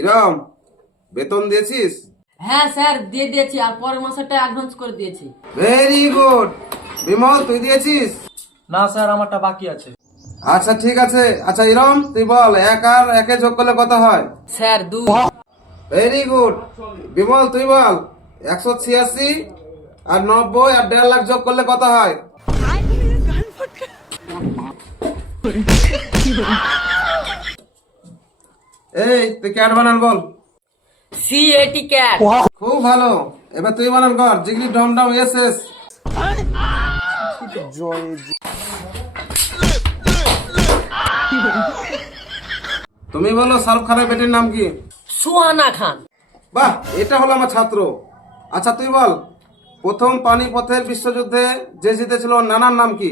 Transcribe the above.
ইরম, বেতন দিয়েছিস? হ্যাঁ স্যার দিয়ে দিয়েছি, আর পরের মাসেরটা অ্যাডভান্স করে দিয়েছি। Very good. বিমল, তুই দিয়েছিস? না স্যার, আমারটা বাকি আছে। আচ্ছা ঠিক আছে। আচ্ছা ইরম, তুই বল 1 আর 1 যোগ করলে কত হয়? স্যার 2। Very good. বিমল, তুই বল 186 আর 90 আর 1.5 লাখ যোগ করলে কত হয়? এই তুই ক্যাট বানান বল। CAT cat. খুব ভালো। এবার তুই বানান কর জিগলি ডম ডম এস এস। তুমি বলো শাহরুখ খানের বেটির নাম কি? সুহানা খান। বাহ, এটা হলো আমার ছাত্র। আচ্ছা তুই বল প্রথম পানিপথের বিশ্বযুদ্ধে যে জিতেছিল ওর নানার নাম কি?